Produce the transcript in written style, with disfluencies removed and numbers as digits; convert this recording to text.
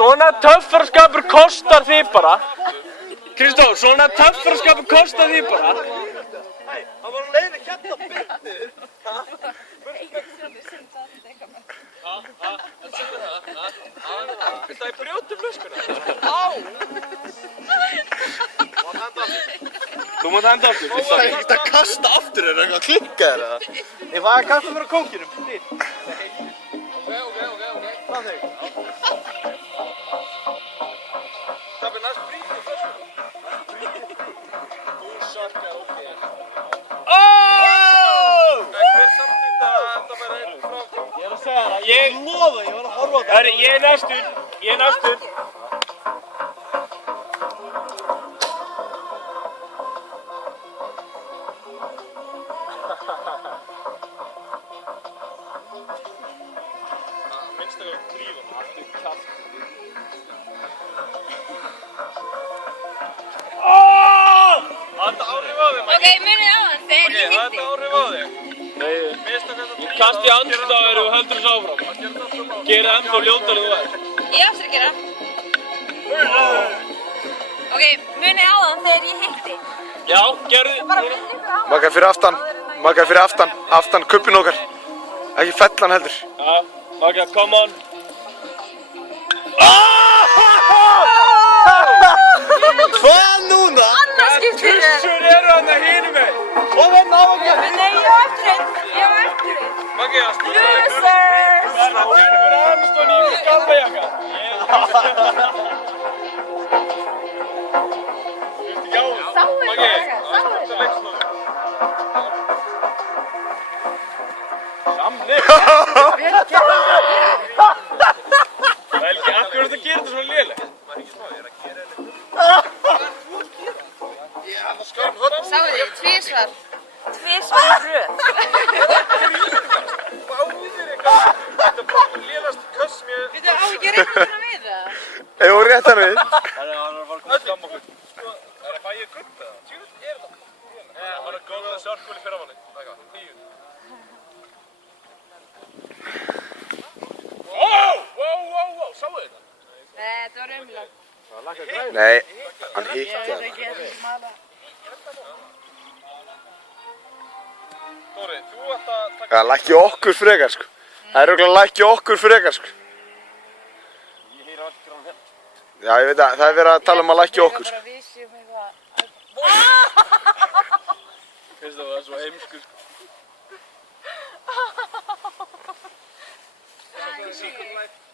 Svona töffaraskapur kostar því bara. Kristó, svona töffaraskapur kostar því bara. Hei, hann var á leiðinni hérna byrnu. Viltu að ég brjóti flöskuna? Á! Þú mátt henda aftur. Það er ekkert að kasta aftur, er eitthvað að klikka þér eða? Ég var að kasta mér á kókinum. Ok. Það þig. Það er næst brítið flöskuna. Þú sakkar, ok. Hver samtitt að það væri einn frá? Ég er að segja það. Ég lofa, ég var að horfa á það. Herri, ég er næstur. Minnst að drífa mig. Allt kjaft. Þetta áhrif á þig, Maggi. Ok, munið á hann þegar ég hitti. Þetta áhrif á þig. Nei, ég kasti andlita á þér og heldur þess áfram. Gera ennþá ljótar en þú er. Ég áttur að gera. Ok, munið á hann þegar ég hitti. Já, gerðu. Magga fyrir aftan, aftan kubbin okkar. Ekki fellan heldur. Já, Magga, come on. Hvað núna? Annars skiptir þér. Kussur eru hann að hinum mig. Og það ná ekki að Nei, ég á eftir einn. Maggi, það spila Loser. Það gerði mér Armstrong í mig gallajakka. Já, Maggi, Sáu það er leikslóð. Samni. Helgi, af hverju ertu að gera þetta svona lélegt? þið, tvísvar. Tvísvar í röð. Þetta er bara lélast köss sem ég... Þú á ekki rétt að við það? Jú, rétt hann við. Hann er að fara að koma fram okkur. Það er að fæ ég gutt eða? Tjúrut er það. Hann er að góða sjálfkóli fyrir manni. Það er hvað? 10. Wow, sáu þið þetta? Þetta var umlagt. Nei, hann hitti hann. Dóri, þú ætti að taka... Það lækki okkur frekar, sko. Það er örugglega lækki okkur frekar, sko. Ég heyra allt grann hérna. Já, ég veit að það er verið að tala um að lækki okkur, sko. Bara við séum eitthvað. Finnst það var svo heimskur. Secret life.